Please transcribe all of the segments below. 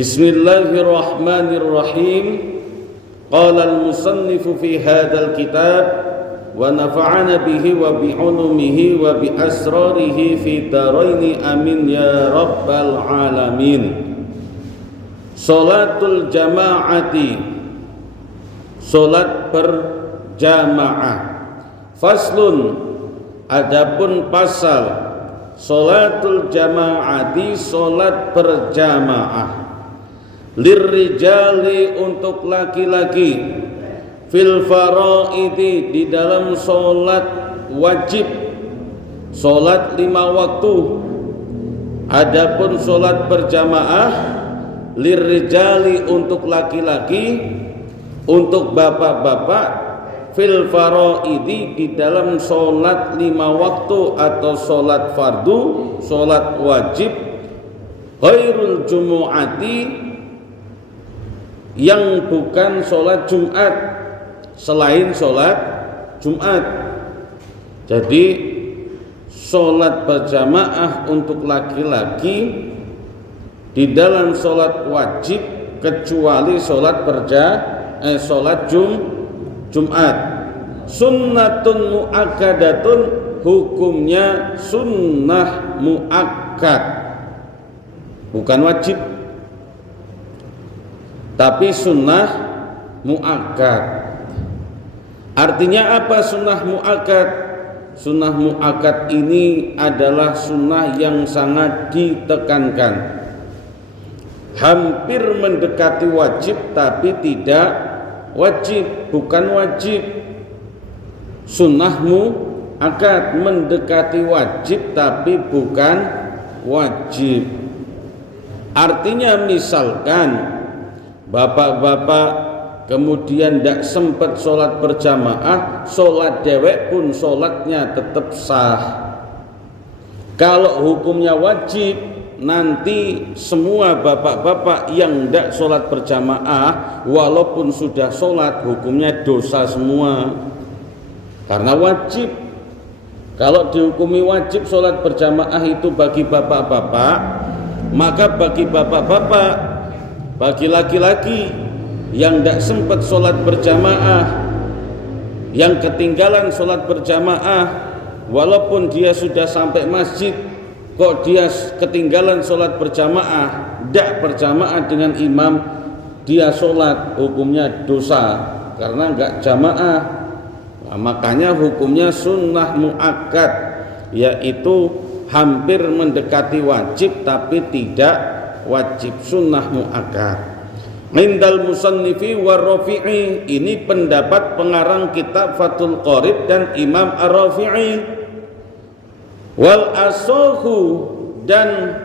Bismillahirrahmanirrahim. Qala al-musannifu fi hadzal kitab wa nafa'ana bihi wa bi 'ulumihi wa bi asrarihi fi daraini amin ya rabbal alamin. Salatul jama'ati, salat berjamaah. Faslun, adapun pasal salatul jama'ati, salat berjamaah. Lirrijali, untuk laki-laki, fil faraidi, di dalam salat wajib, salat 5 waktu. Adapun salat berjamaah, lirrijali, untuk laki-laki, untuk bapak-bapak, fil faraidi, di dalam salat 5 waktu atau salat fardu, salat wajib, ghairul jumu'ati, yang bukan sholat Jumat, selain sholat Jumat. Jadi sholat berjamaah untuk laki-laki di dalam sholat wajib kecuali sholat Jumat. Sunnatun mu'akkadatun, hukumnya sunnah mu'akkad, bukan wajib, tapi sunnah mu'akkad. Artinya apa sunnah mu'akkad? Sunnah mu'akkad ini adalah sunnah yang sangat ditekankan, hampir mendekati wajib tapi tidak wajib, bukan wajib. Sunnah mu'akkad mendekati wajib tapi bukan wajib. Artinya misalkan bapak-bapak kemudian tidak sempat sholat berjamaah, sholat dewek pun sholatnya tetap sah. Kalau hukumnya wajib, nanti semua bapak-bapak yang tidak sholat berjamaah walaupun sudah sholat, hukumnya dosa semua, karena wajib. Kalau dihukumi wajib sholat berjamaah itu bagi bapak-bapak, maka bagi bapak-bapak, bagi laki-laki yang tidak sempat sholat berjamaah, yang ketinggalan sholat berjamaah, walaupun dia sudah sampai masjid, kok dia ketinggalan sholat berjamaah, tidak berjamaah dengan imam, dia sholat, hukumnya dosa karena enggak jamaah. Nah, makanya hukumnya sunnah mu'akkad, yaitu hampir mendekati wajib tapi tidak wajib, sunnah mu'akkad. Indal musannifi war-Rafi'i, ini pendapat pengarang kitab Fathul Qorib dan Imam Ar-Rafi'i. Wal asohu, dan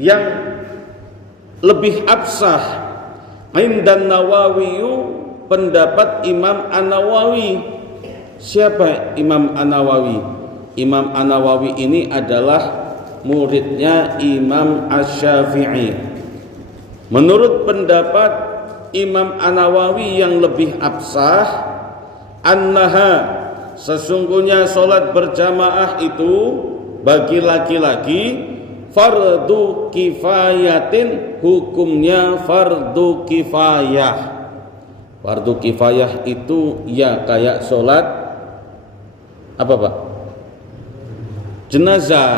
yang lebih absah, indan Nawawiyu, pendapat Imam An-Nawawi. Siapa Imam An-Nawawi? Imam An-Nawawi ini adalah muridnya Imam Asy-Syafi'i. Menurut pendapat Imam An-Nawawi yang lebih absah, annaha, sesungguhnya sholat berjamaah itu bagi laki-laki fardu kifayatin, hukumnya fardu kifayah. Fardu kifayah itu ya kayak sholat apa Pak? Jenazah.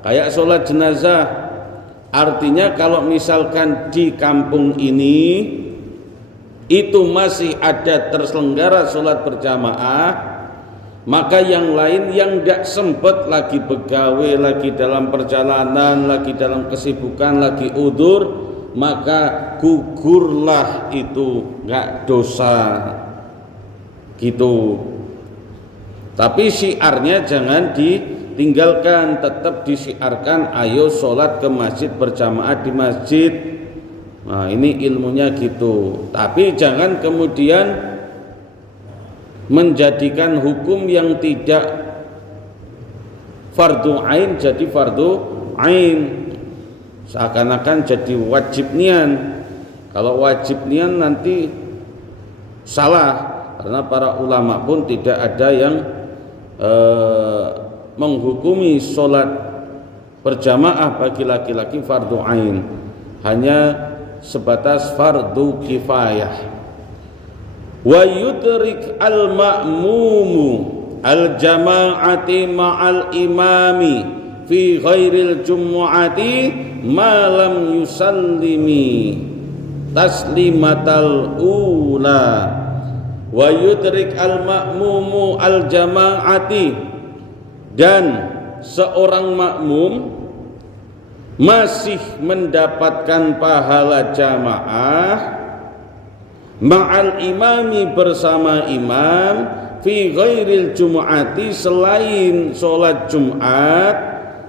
Kayak sholat jenazah. Artinya kalau misalkan di kampung ini itu masih ada terselenggara sholat berjamaah, maka yang lain yang tidak sempat, lagi begawe, lagi dalam perjalanan, lagi dalam kesibukan, lagi udzur, maka gugurlah itu, nggak dosa gitu. Tapi syiarnya jangan tinggalkan, tetap disiarkan, ayo sholat ke masjid berjamaah di masjid. Nah ini ilmunya gitu. Tapi jangan kemudian menjadikan hukum yang tidak fardu ain jadi fardu ain, seakan-akan jadi wajib nian. Kalau wajib nian nanti salah, karena para ulama pun tidak ada yang menghukumi sholat berjamaah bagi laki-laki fardu ain. Hanya sebatas fardu kifayah. Wa yudrik al-ma'mumu al-jama'ati ma'al imami fi ghairil jumu'ati ma lam yusallimi taslimatal ula. Wa yudrik al-ma'mumu al-jama'ati, dan seorang makmum masih mendapatkan pahala jamaah ma'al imami, bersama imam, fi ghairil jumu'ati, selain sholat Jumat,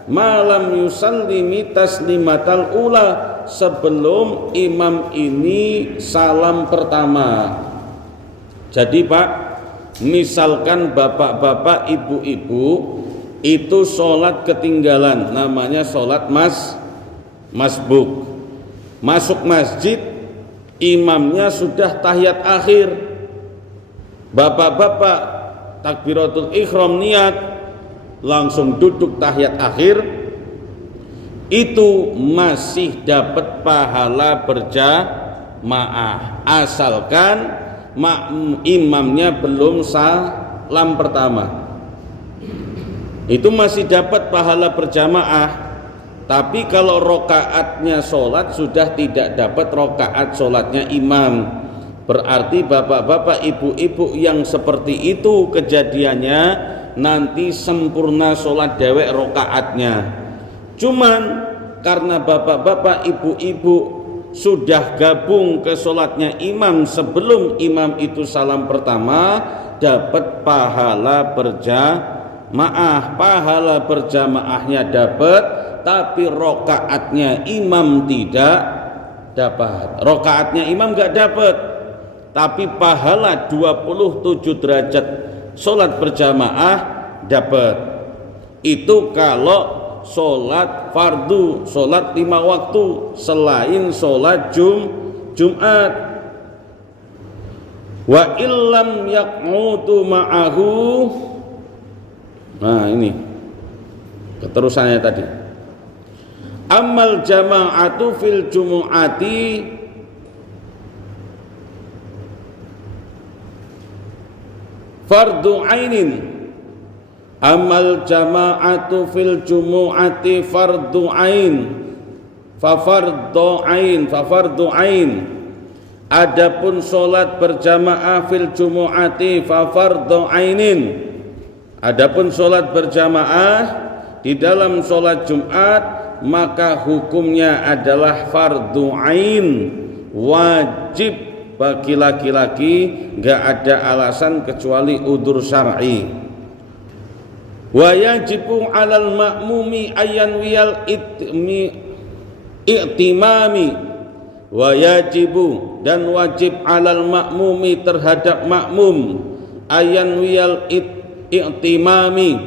malam yusallimi taslimatal ula, sebelum imam ini salam pertama. Jadi Pak, misalkan bapak-bapak, ibu-ibu itu sholat ketinggalan, namanya sholat masbuk. Masuk masjid, imamnya sudah tahiyat akhir. Bapak-bapak takbiratul ihram niat, langsung duduk tahiyat akhir, itu masih dapat pahala berjamaah, asalkan imamnya belum salam pertama. Itu masih dapat pahala berjamaah. Tapi kalau rokaatnya sholat sudah tidak dapat rokaat sholatnya imam. Berarti bapak-bapak, ibu-ibu yang seperti itu kejadiannya, nanti sempurna sholat dewek rokaatnya. Cuman karena bapak-bapak, ibu-ibu sudah gabung ke sholatnya imam sebelum imam itu salam pertama, dapat pahala berjamaah. Pahala berjamaahnya dapat, tapi rokaatnya imam tidak dapat. Rokaatnya imam gak dapat, tapi pahala 27 derajat sholat berjamaah dapat. Itu kalau sholat fardu, sholat 5 waktu selain sholat Jumat. Wa illam yaq'udu ma'ahu, nah ini keterusannya tadi. Amal jama'atu fil jumu'ati fardu ainin. Amal jama'atu fil jumu'ati fardu ain, fa fardu ain. Adapun salat berjamaah fil jumu'ati fa fardu ainin. Adapun salat berjamaah di dalam salat Jumat, maka hukumnya adalah fardu ain, wajib bagi laki-laki, enggak ada alasan kecuali udzur syar'i. Wa yajibu 'alal ma'mumi ayyan wiyal i'timami, wa yajibu, dan wajib 'alal ma'mumi, terhadap makmum, ayyan wiyal i'timami,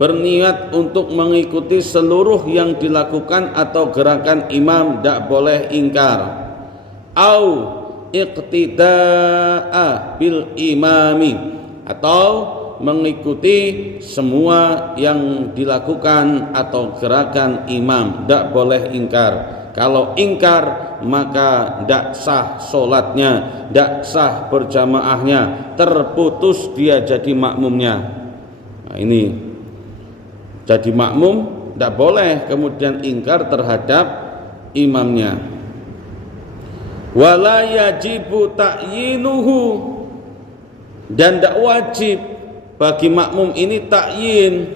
berniat untuk mengikuti seluruh yang dilakukan atau gerakan imam, tidak boleh ingkar. Au iqtida'a bil imami, atau mengikuti semua yang dilakukan atau gerakan imam, tidak boleh ingkar. Kalau ingkar maka tidak sah sholatnya, tidak sah berjamaahnya, terputus dia jadi makmumnya. Nah, ini jadi makmum tidak boleh kemudian ingkar terhadap imamnya. Wala yajibu ta'yinuhu, dan tidak wajib bagi makmum ini takyin,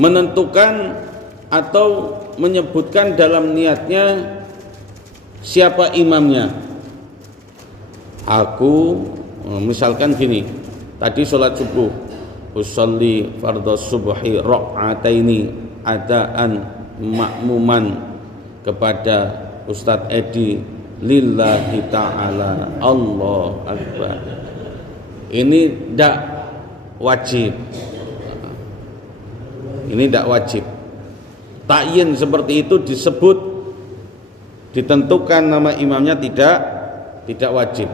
menentukan atau menyebutkan dalam niatnya siapa imamnya. Aku misalkan gini, tadi sholat subuh, usolli fardhu subhi raq'ataini adaan makmuman kepada Ustadz Edi lillahi ta'ala, Allah Akbar. Ini tidak wajib, ini tidak wajib. Takyin seperti itu disebut, ditentukan nama imamnya, tidak wajib.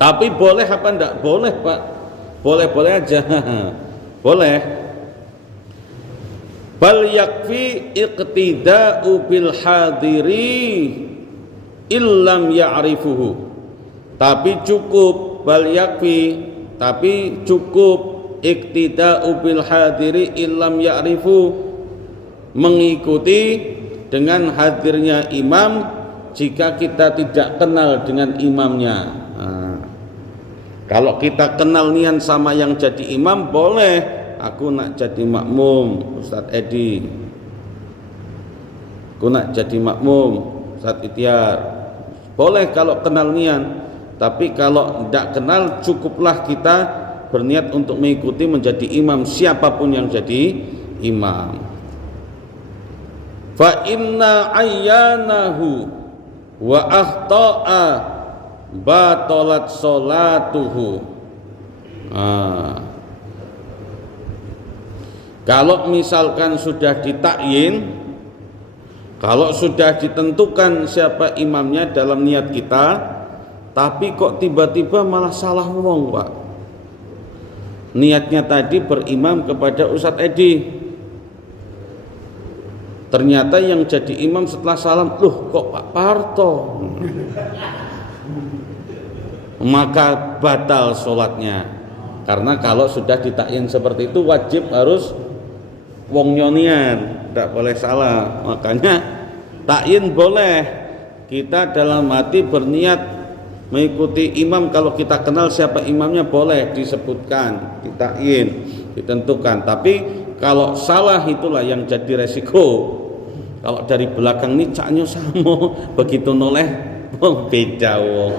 Tapi boleh apa enggak? Boleh Pak, boleh-boleh aja. Boleh. Bal yakfi iqtida'u bil hadiri illam ya'rifuhu, tapi cukup, bal yakfi, tapi cukup, iktida'u bil hadiri illam ya'rifu, mengikuti dengan hadirnya imam jika kita tidak kenal dengan imamnya. Kalau kita kenal nian sama yang jadi imam, boleh aku nak jadi makmum Ustadz Edi, aku nak jadi makmum Ustadz Ityar, boleh kalau kenal nian. Tapi kalau tidak kenal, cukuplah kita berniat untuk mengikuti menjadi imam siapapun yang jadi imam. Fa inna ayyanahu wa akhta'a batalat sholatuhu. Kalau misalkan sudah ditakyin, kalau sudah ditentukan siapa imamnya dalam niat kita, tapi kok tiba-tiba malah salah wong, Pak. Niatnya tadi berimam kepada Ustadz Edi, ternyata yang jadi imam setelah salam, loh kok Pak Parto, maka batal sholatnya. Karena kalau sudah ditakyin seperti itu, wajib harus wong nyonian, tidak boleh salah. Makanya takyin boleh, kita dalam hati berniat mengikuti imam, kalau kita kenal siapa imamnya boleh disebutkan, ditakyin, ditentukan. Tapi kalau salah itulah yang jadi resiko. Kalau dari belakang ini caknya sama, begitu noleh beda wong,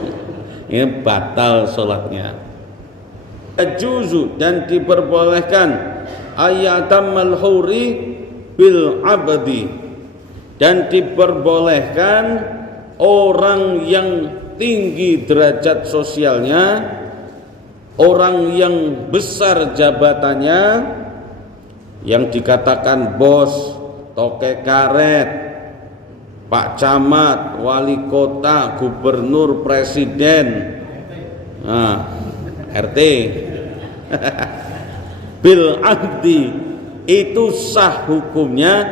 ini batal sholatnya. Ajuzu, dan diperbolehkan ayatammal huri bil abdi, dan diperbolehkan orang yang tinggi derajat sosialnya, orang yang besar jabatannya, yang dikatakan bos, toke karet, Pak Camat, wali kota, gubernur, presiden, RT, bil abdi, itu sah hukumnya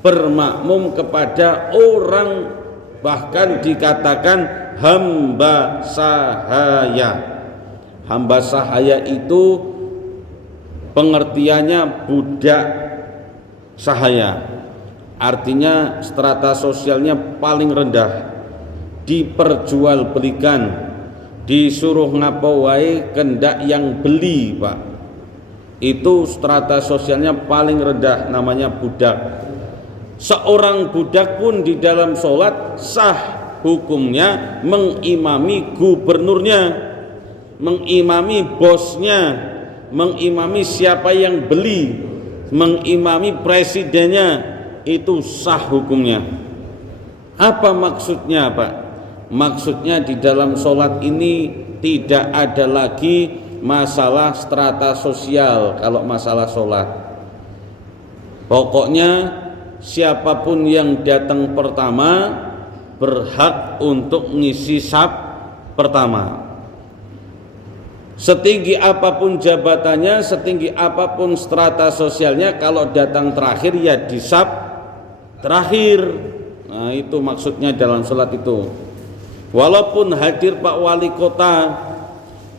bermakmum kepada orang, bahkan dikatakan hamba sahaya. Hamba sahaya itu pengertiannya budak sahaya, artinya strata sosialnya paling rendah, diperjualbelikan, disuruh ngapawai kendak yang beli, Pak. Itu strata sosialnya paling rendah, namanya budak. Seorang budak pun di dalam sholat sah hukumnya mengimami gubernurnya, mengimami bosnya, mengimami siapa yang beli, mengimami presidennya, itu sah hukumnya. Apa maksudnya, Pak? Maksudnya di dalam sholat ini tidak ada lagi masalah strata sosial. Kalau masalah sholat, pokoknya siapapun yang datang pertama berhak untuk ngisi saf pertama. Setinggi apapun jabatannya, setinggi apapun strata sosialnya, kalau datang terakhir ya di saf terakhir. Nah, itu maksudnya dalam sholat itu. Walaupun hadir Pak Wali Kota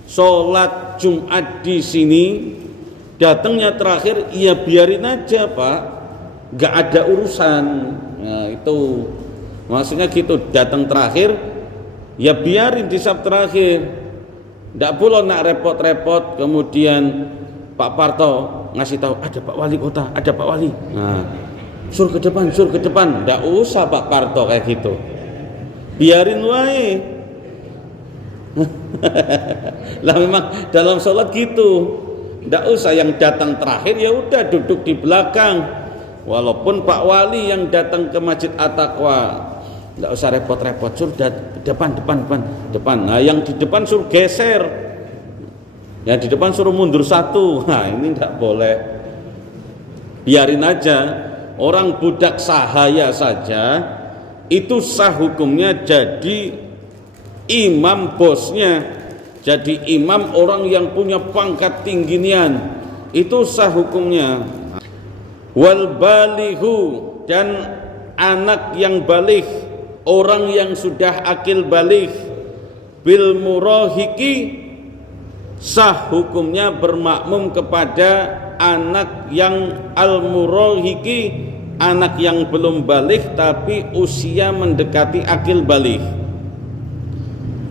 sholat Jumat di sini, datangnya terakhir, ya biarin aja, Pak, nggak ada urusan. Nah, itu maksudnya gitu, datang terakhir ya biarin di saf terakhir, ndak perlu nak repot-repot kemudian Pak Parto ngasih tahu ada Pak Wali Kota, ada Pak Wali, nah suruh ke depan, ndak usah Pak Parto kayak gitu, biarin wae. Lah memang dalam sholat gitu, ndak usah yang datang terakhir, ya udah duduk di belakang. Walaupun Pak Wali yang datang ke Masjid At-Taqwa, nggak usah repot-repot, suruh depan. Nah, yang di depan suruh geser, yang di depan suruh mundur satu. Nah, ini nggak boleh. Biarin aja. Orang budak sahaya saja itu sah hukumnya jadi imam bosnya, jadi imam orang yang punya pangkat tinggi nian, itu sah hukumnya. Wal balihu, dan anak yang baligh, orang yang sudah akil baligh bil murahiki, sah hukumnya bermakmum kepada anak yang al murahiki, anak yang belum baligh tapi usia mendekati akil baligh.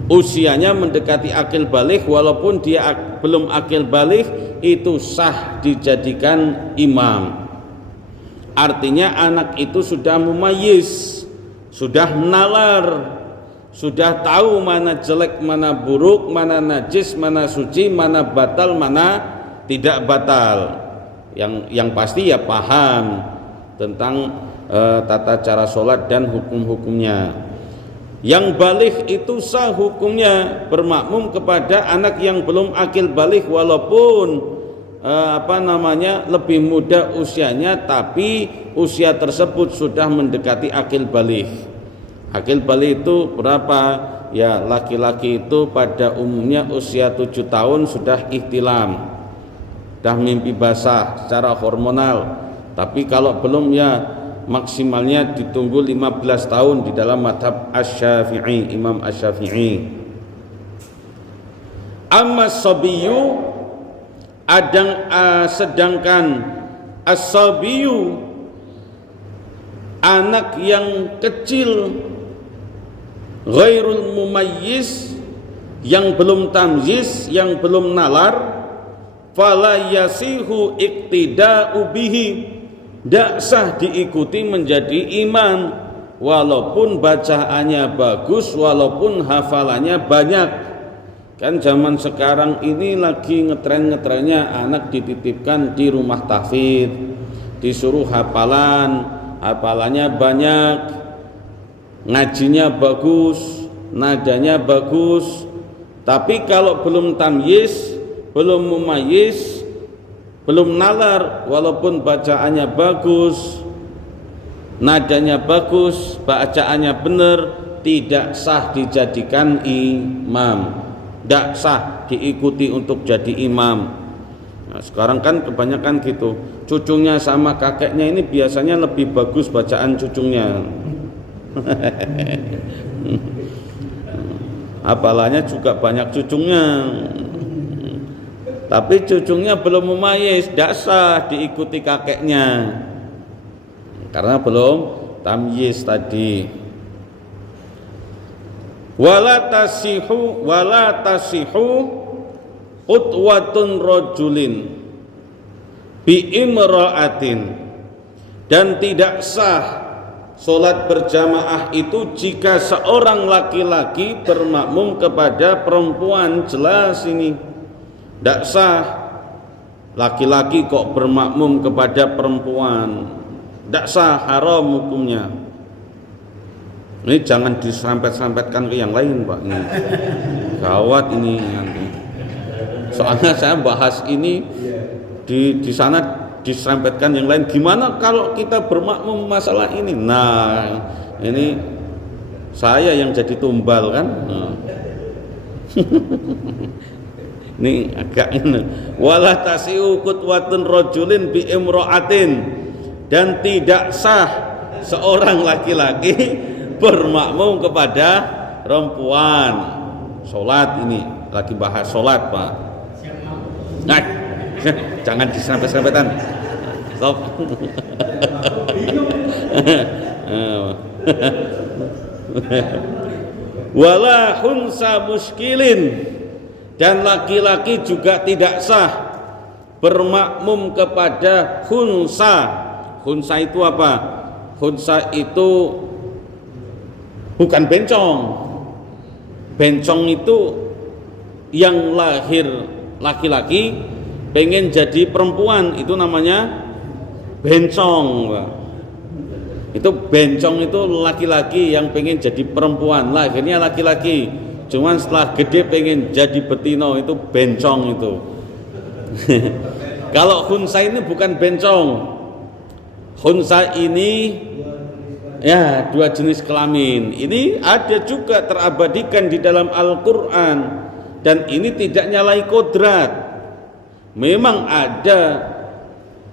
Usianya mendekati akil baligh walaupun dia belum akil baligh, itu sah dijadikan imam. Artinya anak itu sudah mumayyiz, sudah nalar, sudah tahu mana jelek, mana buruk, mana najis, mana suci, mana batal, mana tidak batal. Yang pasti ya paham tentang tata cara sholat dan hukum-hukumnya. Yang baligh itu sah hukumnya bermakmum kepada anak yang belum akil baligh walaupun lebih muda usianya, tapi usia tersebut sudah mendekati akil baligh. Akil baligh itu berapa? Ya, laki-laki itu pada umumnya usia 7 tahun sudah ihtilam, sudah mimpi basah secara hormonal. Tapi kalau belum ya maksimalnya ditunggu 15 tahun di dalam madhab Asy-Syafi'i, Imam Asy-Syafi'i. Amma sabiyu, sedangkan as-sabiyu, anak yang kecil, ghairul mumayyiz, yang belum tamyiz, yang belum nalar, fala yasihu iqtida'u bihi, tidak sah diikuti menjadi imam walaupun bacaannya bagus, walaupun hafalannya banyak. Kan zaman sekarang ini lagi ngetren-ngetrennya anak dititipkan di rumah tahfidz, disuruh hafalannya banyak, ngajinya bagus, nadanya bagus. Tapi kalau belum tamyiz, belum mumayyiz, belum nalar, walaupun bacaannya bagus, nadanya bagus, bacaannya benar, tidak sah dijadikan imam, tidak sah diikuti untuk jadi imam. Nah, sekarang kan kebanyakan gitu, cucunya sama kakeknya ini biasanya lebih bagus bacaan cucunya. Hafalannya juga banyak cucunya, tapi cucunya belum mumayyiz, tidak sah diikuti kakeknya karena belum tamyiz tadi. Wala tasihu qutwatun rajulin bi imra'atin, dan tidak sah salat berjamaah itu jika seorang laki-laki bermakmum kepada perempuan. Jelas ini tidak sah, laki-laki kok bermakmum kepada perempuan, tidak sah, haram hukumnya. Ini jangan diserampet-serampetkan ke yang lain, Pak. Ini gawat ini nanti. Soalnya saya bahas ini di sana diserampetkan yang lain. Gimana kalau kita bermakmum masalah ini? Nah, ini saya yang jadi tumbal kan. Nah. Ini agak ini. Wala tasiu qutwatun rajulin bi imra'atin, dan tidak sah seorang laki-laki bermakmum kepada perempuan. Salat ini lagi bahas salat, Pak. Nah, jangan diserempet-serempetan. Stop. Wala hunsa muskilin, dan laki-laki juga tidak sah bermakmum kepada hunsa. Hunsa itu apa? Hunsa itu bukan bencong. Bencong itu yang lahir laki-laki pengen jadi perempuan, itu namanya bencong. Itu bencong itu laki-laki yang pengen jadi perempuan, lahirnya laki-laki, cuman setelah gede pengen jadi betino, itu bencong itu. Kalau hunsa ini bukan bencong. Hunsa ini ya dua jenis kelamin. Ini ada juga terabadikan di dalam Al-Quran, dan ini tidak nyalai kodrat. Memang ada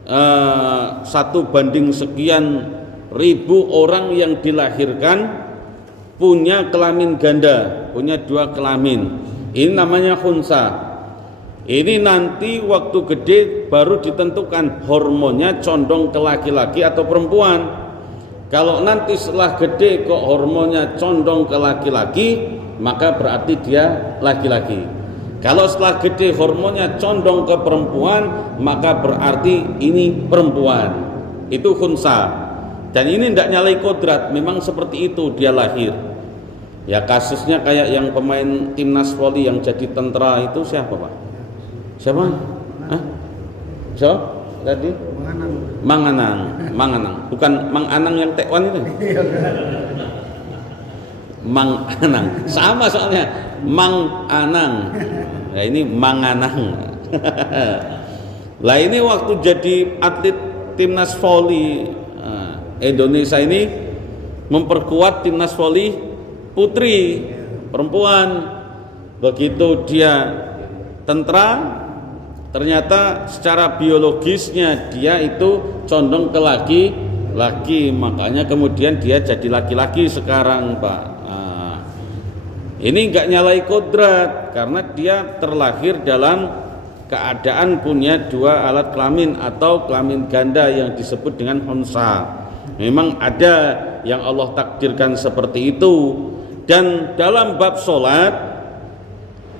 1 banding sekian ribu orang yang dilahirkan punya kelamin ganda, punya 2 kelamin. Ini namanya khunsa. Ini nanti waktu gede baru ditentukan hormonnya condong ke laki-laki atau perempuan. Kalau nanti setelah gede kok hormonnya condong ke laki-laki, maka berarti dia laki-laki. Kalau setelah gede hormonnya condong ke perempuan, maka berarti ini perempuan. Itu khunsa. Dan ini tidak nyalai kodrat, memang seperti itu dia lahir. Ya kasusnya kayak yang pemain timnas voli yang jadi tentara itu siapa Pak? Siapa? Hah? Siapa? Tadi? Manganang. Bukan Mang Anang yang tekwan itu. Mang Anang. Sama soalnya. Mang Anang. Nah ini Manganang. Lah ini waktu jadi atlet timnas voli Indonesia ini memperkuat timnas voli putri perempuan. Begitu dia tentara, ternyata secara biologisnya dia itu condong ke laki-laki, makanya kemudian dia jadi laki-laki sekarang Pak. Nah, ini enggak nyalai kodrat karena dia terlahir dalam keadaan punya 2 alat kelamin atau kelamin ganda yang disebut dengan khunsa. Memang ada yang Allah takdirkan seperti itu. Dan dalam bab sholat,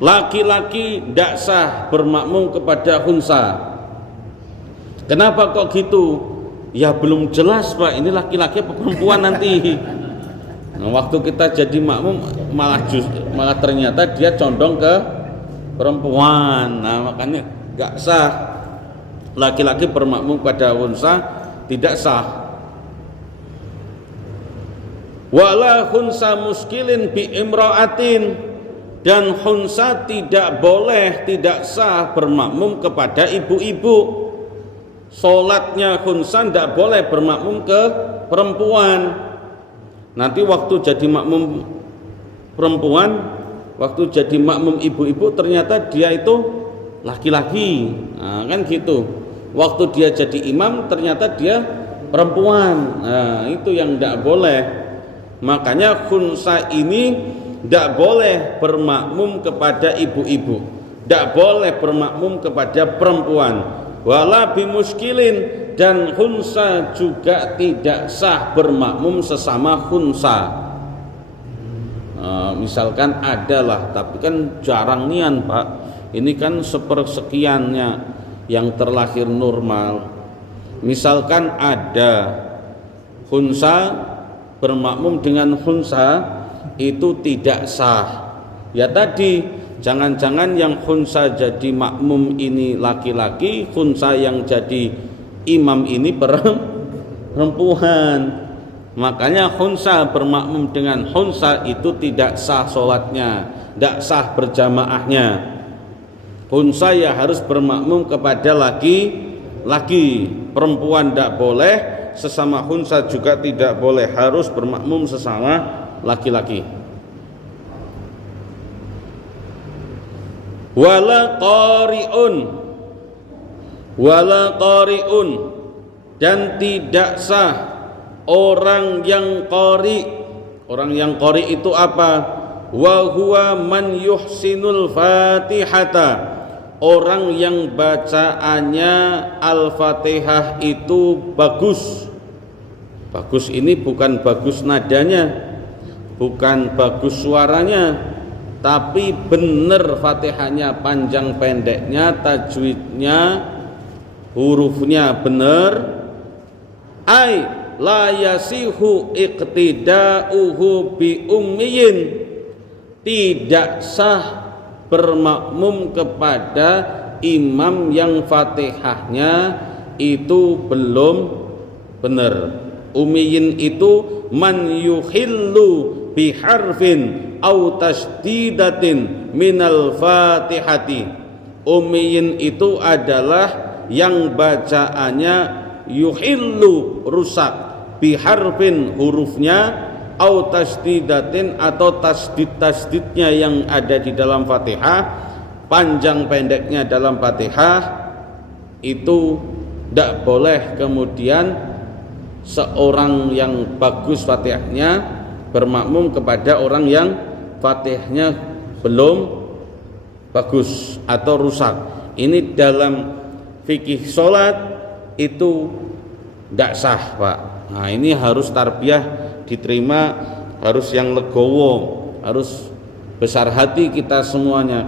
laki-laki tidak sah bermakmum kepada khunsa. Kenapa kok gitu? Ya belum jelas Pak, ini laki-laki apa perempuan nanti. Nah, waktu kita jadi makmum malah ternyata dia condong ke perempuan. Nah makanya nggak sah laki-laki bermakmum pada khunsa, tidak sah. Wala khunsa muskilin bi imra'atin, dan khunsa tidak boleh, tidak sah bermakmum kepada ibu-ibu. Sholatnya khunsa tidak boleh bermakmum ke perempuan. Nanti waktu jadi makmum perempuan, waktu jadi makmum ibu-ibu ternyata dia itu laki-laki. Nah, kan gitu. Waktu dia jadi imam ternyata dia perempuan. Nah, itu yang tidak boleh. Makanya khunsa ini tidak boleh bermakmum kepada ibu-ibu, tidak boleh bermakmum kepada perempuan. Wala bimuskilin, dan khunsa juga tidak sah bermakmum sesama khunsa. Misalkan adalah, tapi kan jarang nian Pak. Ini kan sepersekiannya yang terlahir normal. Misalkan ada khunsa bermakmum dengan khunsa, itu tidak sah. Ya tadi, jangan-jangan yang khunsa jadi makmum ini laki-laki, khunsa yang jadi imam ini perempuan. Makanya khunsa bermakmum dengan khunsa itu tidak sah sholatnya, tidak sah berjamaahnya. Khunsa ya harus bermakmum kepada laki-laki, perempuan tidak boleh, sesama khunsa juga tidak boleh, harus bermakmum sesama laki-laki. Wala qari'un, dan tidak sah orang yang qari. Orang yang qari itu apa? Wa huwa man yuhsinul fatihata, orang yang bacaannya Al-Fatihah itu bagus. Bagus ini bukan bagus nadanya, bukan bagus suaranya, tapi benar Fatihahnya, panjang pendeknya, tajwidnya, hurufnya benar. Ai la yasihu iqtida'uhu bi ummiyin, tidak sah bermakmum kepada imam yang Fatihahnya itu belum benar. Umiyin itu man yuhillu biharfin au tasdidatin minal Fatihati. Umiyin itu adalah yang bacaannya yuhillu, rusak, biharfin, hurufnya, au tasdidatin, atau tasdid-tasdidnya yang ada di dalam Fatihah, panjang pendeknya dalam Fatihah, itu tidak boleh kemudian seorang yang bagus Fatihahnya bermakmum kepada orang yang Fatihahnya belum bagus atau rusak. Ini dalam fikih sholat itu tidak sah, Pak. Nah, ini harus tarbiyah diterima, harus yang legowo, harus besar hati kita semuanya.